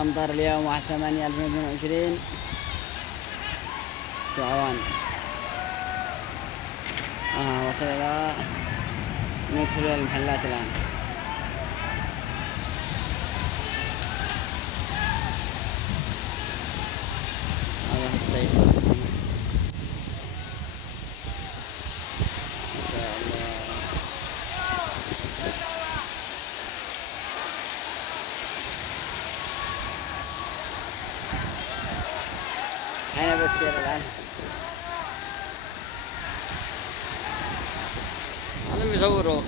الأمطار اليوم 1/8/2022 سعوان. وصل إلى ندخل إلى المحلات الآن. هذا هو السيد ما شاء الله. أنا بتسير الآن. هذا بيصوروا.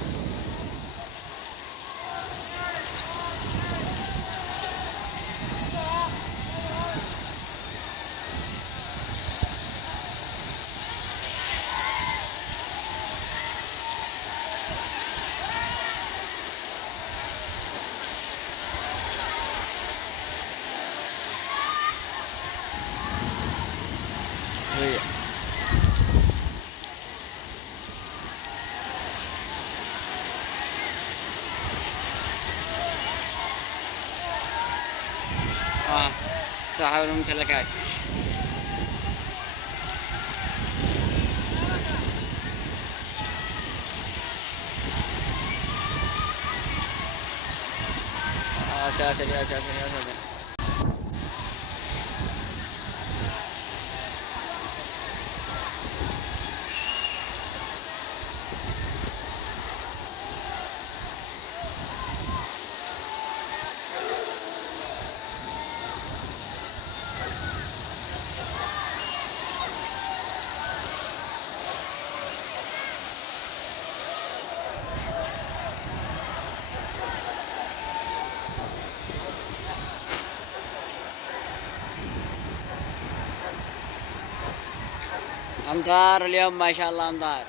صاحب الممتلكات. ساتر يا ساتر يا ساتر. أمطار اليوم ما شاء الله أمطار.